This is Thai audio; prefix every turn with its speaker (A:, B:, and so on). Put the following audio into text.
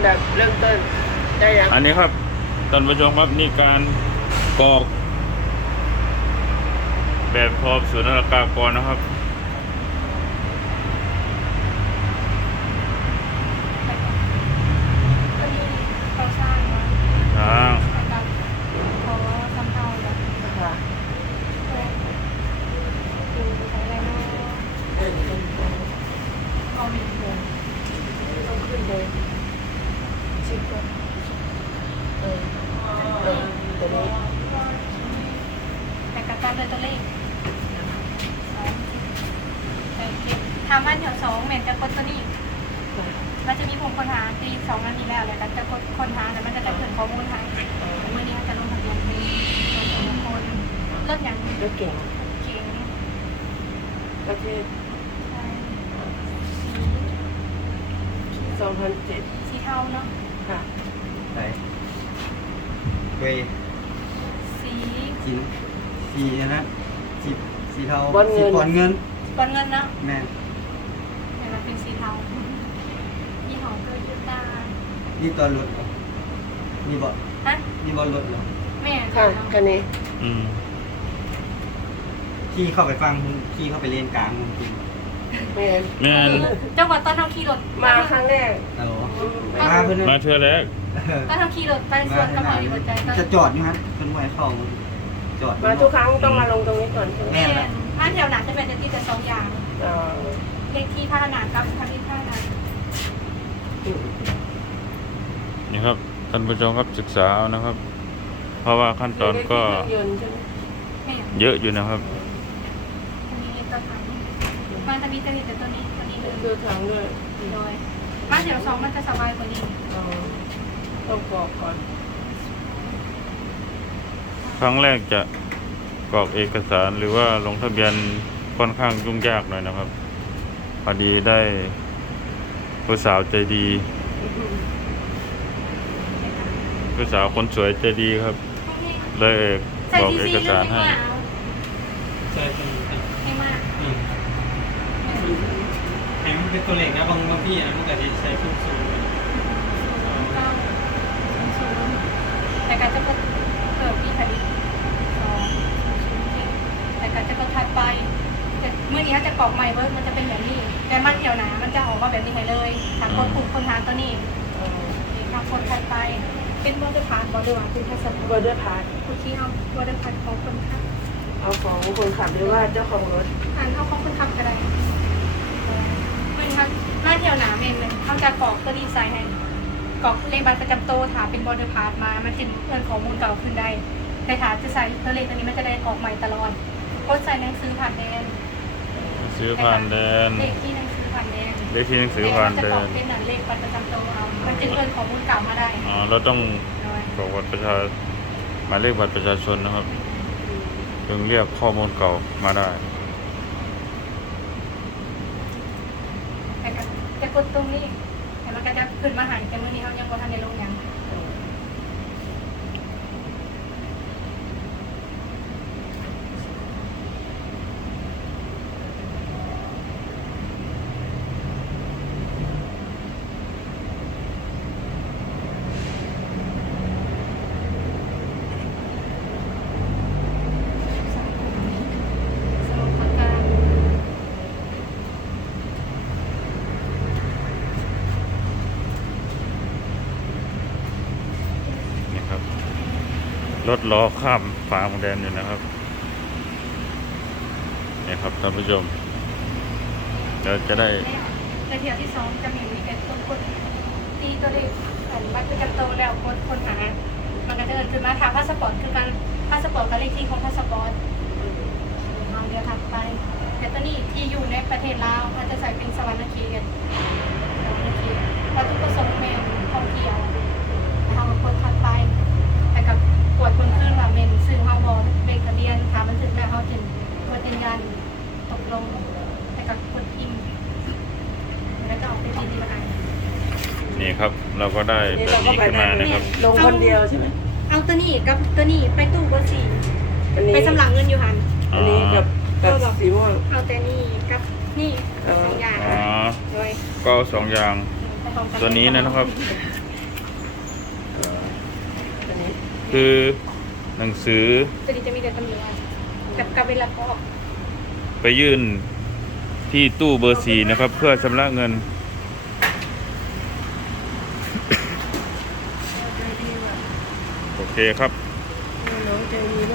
A: ดับเริ่มต้นได้ยัง
B: อันนี้ครับท่านผู้ชมครับนี่การกรอกแบบพร้อมศูนย์ราชการก่อนนะครับ
C: เขาสร้างมา
B: ทาง
C: เขาทำเท่าแบบ
A: ค่ะ
C: ดูใช้อะไรเนาะเอาหนึ่งเดือน
A: ต้องขึ้นเลยชิดก่อนตัวนี้
C: แต่กับการเดินตัวเลขทำบ้านแถวสองเหม็นจะกดตัวนี้มันจะมีปุ่มค้นหาตีสองนาทีแล้วแล้วก็จะกดค้นหาแล้วมันจะเกิดข้อมูลให้เมื่อนี้จะลงทะเบียนเป็นตัวบุคคลรถอย่าง
A: รถเก่ง
C: เก่ง
A: ประเทศ
C: ใช่
A: 2007
C: สีเทาเนาะ
A: ค่ะ
D: ไหนเว
C: สี
D: กินสีนะสีเทา
A: บอลเงิน
D: สีบอลเงิน
C: บอลเงินเนาะ
D: แม่น
C: แต่มันเป็นสีเทายี่ห้อโตโยต้า
D: นี่ตัวรถเหรอนี่บอล
C: ฮะ
D: นี่บอลรถเหรอ
C: แม่
A: ค่ะคันนี้
B: อืม
D: ขี่เข้าไปฟังขี่เข้าไปเลนกลางจริง
A: แม่น
B: แม่น
C: เจ้าว่าตอนทำขี่รถ
A: มาครั้งแรก
D: ฮัลโหลมาเพื่อน
B: มาเทื่อแรก
C: ตอนทำขี่รถไปสวนกระเพราอยู่บนใจตอน
D: จะจอดอยู่ฮะเพื่อนไว้เข้าจอด
A: มาทุกครั้งต้องมาลงตรงนี้ก่อนใช่ไหม
D: แม่
C: แม่
D: นละ
C: ถ้าแถวหนาจะเป็นที่แต่สองอย่าง
A: อ๋อ
C: เลขที่ท่าหนากับคันที่ท่าหนา
B: นี่ครับท่านผู้ชมครับศึกษาเอานะครับ เพราะว่าขั้นตอนก็
A: เครื่องยนต์ใช่ไหม
C: แม่
B: เยอะอยู่นะครับ
C: อันนี้ตัวถังมันจะมีตัวนี้แต่ตัวนี้เลย
A: คือถังด้วย
C: โดยมาแถวสองมันจะสบายกว่านี้
A: อ๋อต้องกรอกก่อน
B: ครั้งแรกจะกรอกเอกสารหรือว่าลงทะเบียนค่อนข้างยุ่งยากหน่อยนะครับพอดีได้ผู้สาวใจดีผู้สาวคนสวยใจดีครับ เลยกรอกเอกสารให้
D: ใช่เป็น
C: ให้มาก
D: ให้มันเป็นตัวเล็กนะบางพี่นะมันก็จะใช้ขึ้นสูง
C: แต่การจะกดเพิ่มที่ผลิตแต่การจะกดถัดไปเมื่อนี้เขาจะกรอกใหม่เวิร์กมันจะเป็นแบบนี้แต่มันเดียวหนามันจะออกมาแบบนี้ให้เลยทางกดปุ่มคนทานตัวนี้ทางคนถัดไปเป็นบอร์ดพาสบอร์ดว่าเป็นทัศน
A: เบอร์เดอร์พาส
C: คุณที่เอาบอร์ดพาสของคนขับ
A: เอาของคนขับหรือว่าเจ้าของรถ
C: อ่านเข้าของคนขับก็ได้เมื่อนี้ครับหน้าเที่ยวหนาเมนเลยเขาจะกรอกตัวดีไซน์ให้กรอกเลขบัตรประจำตัวถามเป็นบอร์ดพาสมามันจะเพิ่มข้อมูลเก่าขึ้นได้แต่ถามจะใส่ตัวเลขตัวนี้มันจะได้กรอกใหม่ตลอดโค้ดใส่หนังสือผ่านแดน
B: ซื้อผ่านแดน
C: เลขที่หนังสือผ่านแดน
B: เลขที่หนังสือผ่านแด
C: จะกรอก
B: น
C: เป็นหนังเลขบัตรประจำตัวเอามันจะเพิ่มข้อมูลเก่ามาได้
B: เราต้อง
C: โดย
B: กรอกบัตรประชาหมายเลขบัตรประชาชนนะครับจึงเรียกข้อมูลเก่ามาได้
C: แต่ก็จะกดตรงนี้แต่มันก็จะขึ้นมาหายแต่เมื่อนี้เขายังบ่ทันได้ลงอย่างสรุปประการ
B: นี่ครับรถล้อข้ามฟ้าของแดนอยู่นะครับนี่ครับท่านผู้ชมเดี๋ยวจะได้
C: ในเที่ยวที่สองจะมีเป็นตัวกดตีตัวเลขบัตรประจำตัวแล้วกดค้นหา มันก็จะเดินขึ้นมาถามพาสปอร์ตคือการพาสปอร์ตกับเลขที่ของพาสปอร์ตเอาเดี๋ยวถัดไปแต่ตัวนี้ที่อยู่ในประเทศลาวเขาจะใส่เป็นสวรรณเขตวัตถุประสงค์แมนท่องเที่ยวนะคะกดถัดไปแต่กับกวดคนขึ้นว่าเมนซึ่งเขาบอกเลขทะเบียนถามมันถึงแล้วเขาจึงกดยืนยันตกลงแต่กับกดพิมพ์แล้วก็ออกไปทีมาอ่าน
B: นี่ครับ เราก็ได้
A: นี่
B: แบบ
A: เราก็
B: นี้
A: ไป
B: ขึ้น
A: ได้
B: มานะครับ
A: ลงคนเดียวใช่ไหม
C: เอาตัวนี้กับตัวนี้ไปตู้เบอร์สี่
A: อันนี้
C: ไปสำหรับเงินอยู่หัน
A: อันนี้กับสีม่วง
C: เอาแต่นี่กับนี่สองอย่าง
B: อ๋อ
C: โดย
B: ก็เอาสองอย่าง
C: ไปพร้อมกั
B: ตัวนี้นะครับคือหนังสือ
C: ตัวนี้จะมีแต่ตำรวจกับเวลาก็
B: ไปยื่นที่ตู้เบอร์ 4นะครับ เพื่อชำระเงิน
A: ใจดีว่ะ
B: โอเคครับ
A: น้องใจดี